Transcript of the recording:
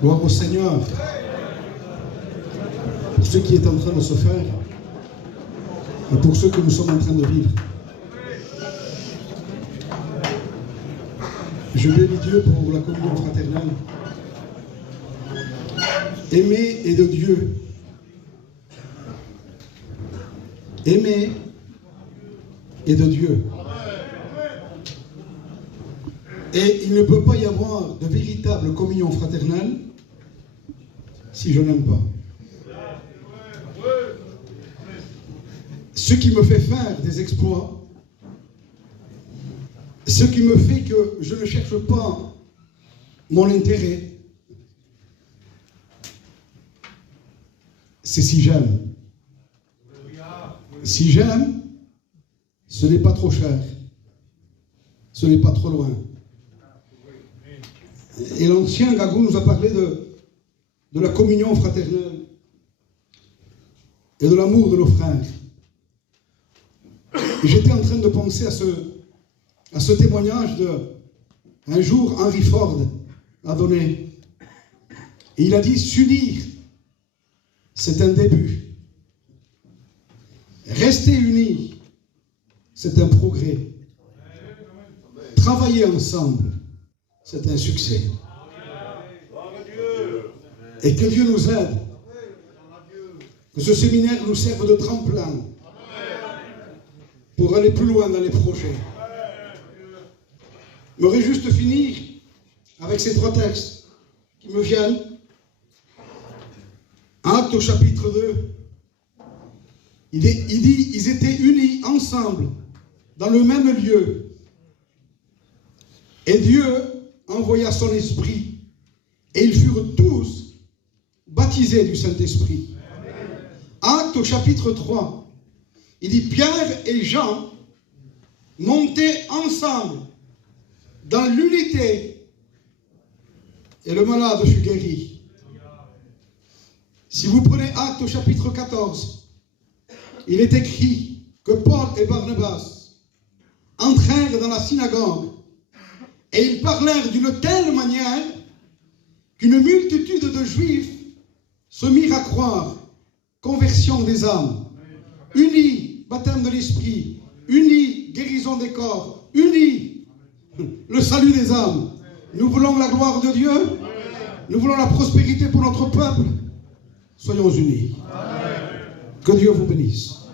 Gloire au Seigneur pour ce qui est en train de se faire et pour ce que nous sommes en train de vivre. Je bénis Dieu pour la communion fraternelle. Aimer est de Dieu. Aimer est de Dieu. Et il ne peut pas y avoir de véritable communion fraternelle si je n'aime pas. Ce qui me fait faire des exploits, ce qui me fait que je ne cherche pas mon intérêt, c'est si j'aime. Si j'aime, ce n'est pas trop cher, ce n'est pas trop loin. Et l'ancien Gagou nous a parlé de la communion fraternelle et de l'amour de nos frères. Et j'étais en train de penser à ce témoignage un jour Henry Ford a donné. Et il a dit, s'unir, c'est un début. Rester unis, c'est un progrès. Travailler ensemble, c'est un succès. Et que Dieu nous aide. Que ce séminaire nous serve de tremplin pour aller plus loin dans les projets. J'aimerais juste finir avec ces trois textes qui me viennent. Actes au chapitre 2. Il dit, ils étaient unis ensemble dans le même lieu. Et Dieu envoya son esprit. Et ils furent tous baptisés du Saint-Esprit. Actes au chapitre 3. Il dit, Pierre et Jean montaient ensemble dans l'unité. Et le malade fut guéri. Si vous prenez Actes au chapitre 14, il est écrit que Paul et Barnabas entrèrent dans la synagogue et ils parlèrent d'une telle manière qu'une multitude de Juifs se mirent à croire. Conversion des âmes, unis, baptême de l'esprit, unis, guérison des corps, unis, le salut des âmes. Nous voulons la gloire de Dieu, nous voulons la prospérité pour notre peuple. Soyons unis. Que Dieu vous bénisse.